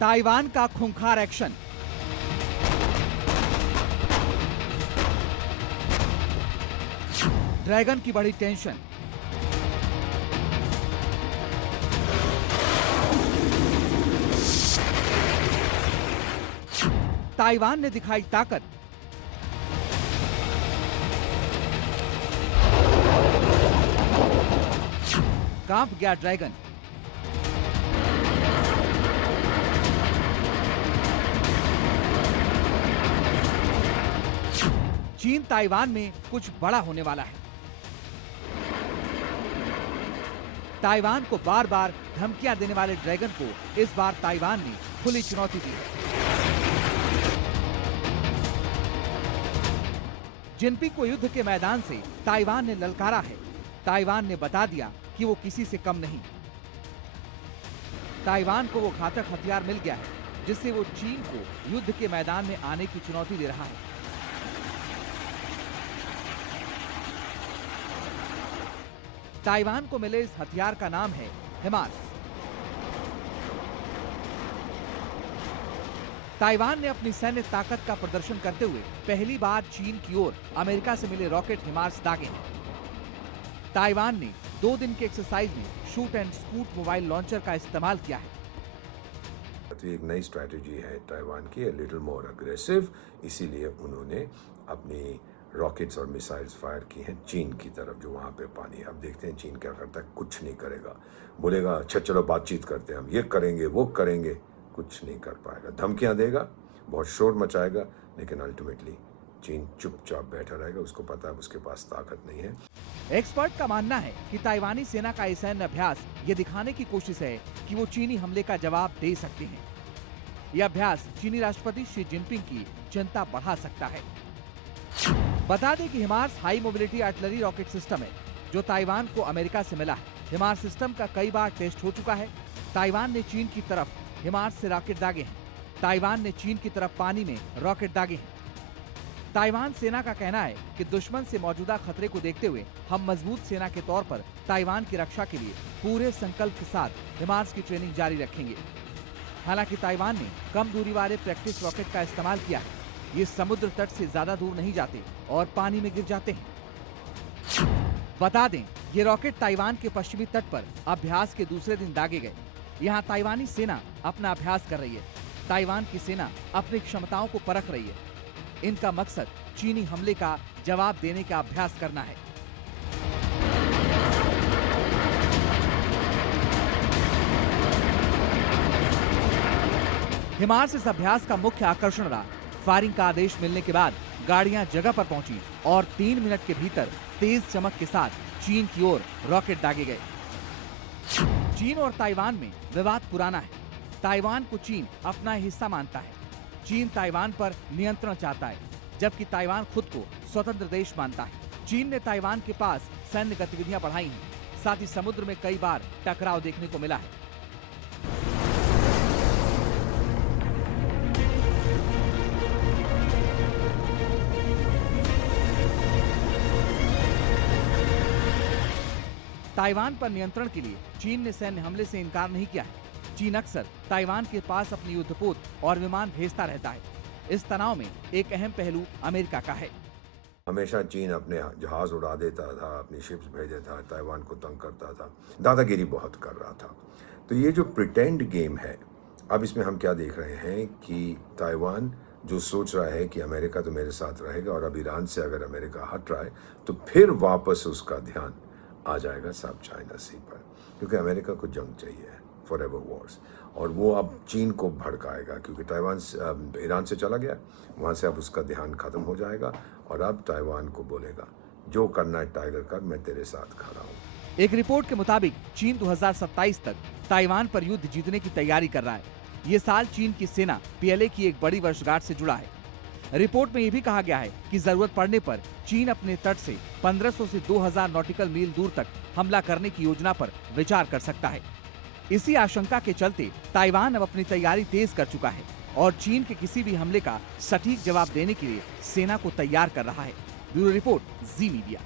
Taiwan का खूंखार action. Dragon की बड़ी टेंशन। ताइवान ने दिखाई ताकत। कांप गया ड्रैगन। चीन ताइवान में कुछ बड़ा होने वाला है। ताइवान को बार बार धमकियां देने वाले ड्रैगन को इस बार ताइवान ने खुली चुनौती दी है। जिनपिंग को युद्ध के मैदान से ताइवान ने ललकारा है। ताइवान ने बता दिया कि वो किसी से कम नहीं। ताइवान को वो घातक हथियार मिल गया है जिससे वो चीन को युद्ध के मैदान में आने की चुनौती दे रहा है। ताइवान को मिले इस हथियार का नाम है हिमार्स। ताइवान ने अपनी सैन्य ताकत का प्रदर्शन करते हुए पहली बार चीन की ओर अमेरिका से मिले रॉकेट हिमार्स दागे हैं। ताइवान ने 2 दिन के एक्सरसाइज में shoot and scoot mobile launcher का इस्तेमाल किया है। तो एक नई स्ट्रैटेजी है ताइवान की, लिटिल मोर अग्रेसिव, इसीलिए उन्होंने अपनी रॉकेट्स और मिसाइल्स फायर की हैं चीन की तरफ, जो वहाँ पे पानी है। अब देखते हैं चीन क्या करता है। कुछ नहीं करेगा, बोलेगा अच्छा चलो बातचीत करते हैं, हम ये करेंगे वो करेंगे, कुछ नहीं कर पाएगा। धमकियाँ देगा, बहुत शोर मचाएगा, लेकिन अल्टीमेटली चीन चुपचाप बैठा रहेगा। उसको पता है उसके पास ताकत नहीं है। एक्सपर्ट का मानना है कि ताइवानी सेना का सैन्य अभ्यास ये दिखाने की कोशिश है कि वो चीनी हमले का जवाब दे सकते हैं। यह अभ्यास चीनी राष्ट्रपति शी जिनपिंग की चिंता बढ़ा सकता है। बता दें कि HIMARS high mobility artillery rocket system है जो ताइवान को अमेरिका से मिला है। हिमार्स सिस्टम का कई बार टेस्ट हो चुका है। ताइवान ने चीन की तरफ हिमार्स से रॉकेट दागे हैं। ताइवान ने चीन की तरफ पानी में रॉकेट दागे हैं। ताइवान सेना का कहना है कि दुश्मन से मौजूदा खतरे को देखते हुए हम मजबूत सेना के तौर पर ताइवान की रक्षा के लिए पूरे संकल्प के साथ हिमार्स की ट्रेनिंग जारी रखेंगे। हालांकि ताइवान ने कम दूरी वाले प्रैक्टिस रॉकेट का इस्तेमाल किया है। ये समुद्र तट से ज्यादा दूर नहीं जाते और पानी में गिर जाते हैं। बता दें, ये रॉकेट ताइवान के पश्चिमी तट पर अभ्यास के दूसरे दिन दागे गए। यहाँ ताइवानी सेना अपना अभ्यास कर रही है। ताइवान की सेना अपनी क्षमताओं को परख रही है। इनका मकसद चीनी हमले का जवाब देने का अभ्यास करना है। हिमार्स इस अभ्यास का मुख्य आकर्षण रहा। फायरिंग का आदेश मिलने के बाद गाड़ियां जगह पर पहुंची और 3 मिनट के भीतर तेज चमक के साथ चीन की ओर रॉकेट दागे गए। चीन और ताइवान में विवाद पुराना है। ताइवान को चीन अपना हिस्सा मानता है। चीन ताइवान पर नियंत्रण चाहता है, जबकि ताइवान खुद को स्वतंत्र देश मानता है। चीन ने ताइवान के पास सैन्य गतिविधियां बढ़ाई हैं। साथ ही समुद्र में कई बार टकराव देखने को मिला है। ताइवान पर नियंत्रण के लिए चीन ने सैन्य हमले से इनकार नहीं किया है। चीन अक्सर ताइवान के पास अपनी युद्धपोत और विमान भेजता रहता है। इस तनाव में एक अहम पहलू अमेरिका का है। हमेशा चीन अपने जहाज उड़ा देता था, अपनी शिप्स भेज देता था, ताइवान को तंग करता था, दादागिरी बहुत कर रहा था। तो ये जो प्रिटेंड गेम है, अब इसमें हम क्या देख रहे हैं कि ताइवान जो सोच रहा है कि अमेरिका तो मेरे साथ रहेगा, और अब ईरान से अगर अमेरिका हट रहा है तो फिर वापस उसका ध्यान आ जाएगा साउथ चाइना सी पर, क्योंकि अमेरिका को जंग चाहिए, फॉर एवर वॉर्स। और वो अब चीन को भड़काएगा, क्योंकि ताइवान ईरान से चला गया, वहाँ से अब उसका ध्यान खत्म हो जाएगा, और अब ताइवान को बोलेगा जो करना है टाइगर कर, मैं तेरे साथ खड़ा हूँ। एक रिपोर्ट के मुताबिक चीन 2027 तक ताइवान पर युद्ध जीतने की तैयारी कर रहा है। ये साल चीन की सेना PLA की एक बड़ी वर्षगांठ से जुड़ा है। रिपोर्ट में यह भी कहा गया है कि जरूरत पड़ने पर चीन अपने तट से 1500 से 2000 नॉटिकल मील दूर तक हमला करने की योजना पर विचार कर सकता है। इसी आशंका के चलते ताइवान अब अपनी तैयारी तेज कर चुका है और चीन के किसी भी हमले का सटीक जवाब देने के लिए सेना को तैयार कर रहा है। ब्यूरो रिपोर्ट, जी मीडिया।